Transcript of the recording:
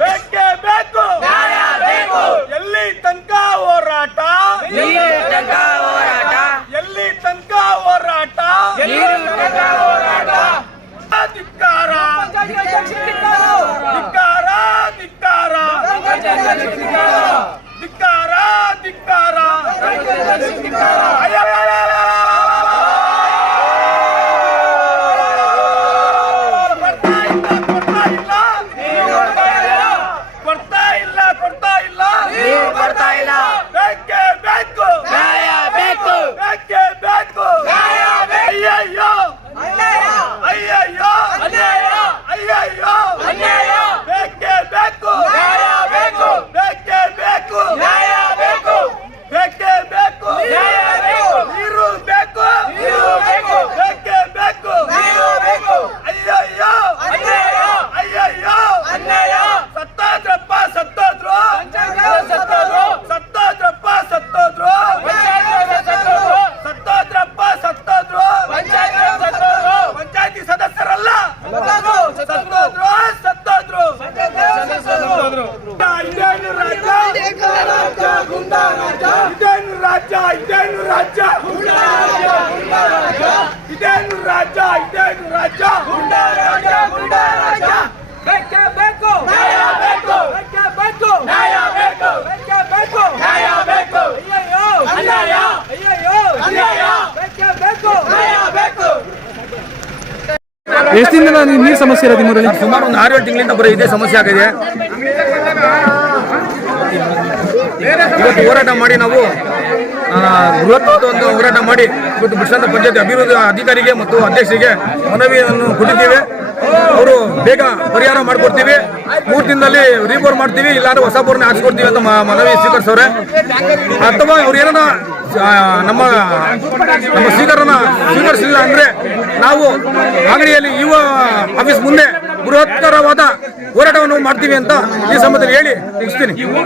ಬೇಕೇ ಬೇಕು, ಎಲ್ಲಿ ತನಕ ಹೋರಾಟ, ಎಲ್ಲಿ ತನಕ ಹೋರಾಟ, ಧಿಕ್ಕಾರ ಧಿಕ್ಕಾರ ಧಿಕ್ಕಾರ ಧಿಕ್ಕಾರ ಧಿಕ್ಕಾರ. ಎಷ್ಟು ದಿನದಿಂದ ನೀರು ಸಮಸ್ಯೆ ಇರೋದು ನಿಮ್ಮೂರಲ್ಲಿ? ಸುಮಾರು ಒಂದು 6-7 ತಿಂಗಳಿಂದ ಬರೀ ಇದೇ ಸಮಸ್ಯೆ ಆಗಿದೆ. ಇವತ್ತು ಹೋರಾಟ ಮಾಡಿ ನಾವು ಬೃಹತ್ ಒಂದು ಹೋರಾಟ ಮಾಡಿ ಇವತ್ತು ಬೃಹತ್ ಪಂಚಾಯತ್ ಅಭಿವೃದ್ಧಿ ಅಧಿಕಾರಿಗೆ ಮತ್ತು ಅಧ್ಯಕ್ಷರಿಗೆ ಮನವಿಯನ್ನು ಕೊಟ್ಟಿದ್ದೇವೆ. ಅವರು ಬೇಗ ಪರಿಹಾರ ಮಾಡಿಕೊಡ್ತೀವಿ, 3 ದಿನದಲ್ಲಿ ರೀಬೋರ್ ಮಾಡ್ತೀವಿ, ಇಲ್ಲಾಂದ್ರೆ ಹೊಸ ಬೋರ್ನ ಹಾಕ್ಸ್ಕೊಡ್ತೀವಿ ಅಂತ ಮನವಿ ಸ್ವೀಕರಿಸವ್ರೆ. ಅಥವಾ ಅವ್ರು ಏನಾರ ನಮ್ಮ ಸ್ವೀಕರಣ ಸ್ವೀಕರಿಸಲಿಲ್ಲ ಅಂದ್ರೆ ನಾವು ಅಂಗಡಿಯಲ್ಲಿ ಯುವ ಆಫೀಸ್ ಮುಂದೆ ಬೃಹತ್ತರವಾದ ಹೋರಾಟವನ್ನು ಮಾಡ್ತೀವಿ ಅಂತ ಈ ಸಂದರ್ಭದಲ್ಲಿ ಹೇಳಿ ಮುಗಿಸ್ತೀನಿ.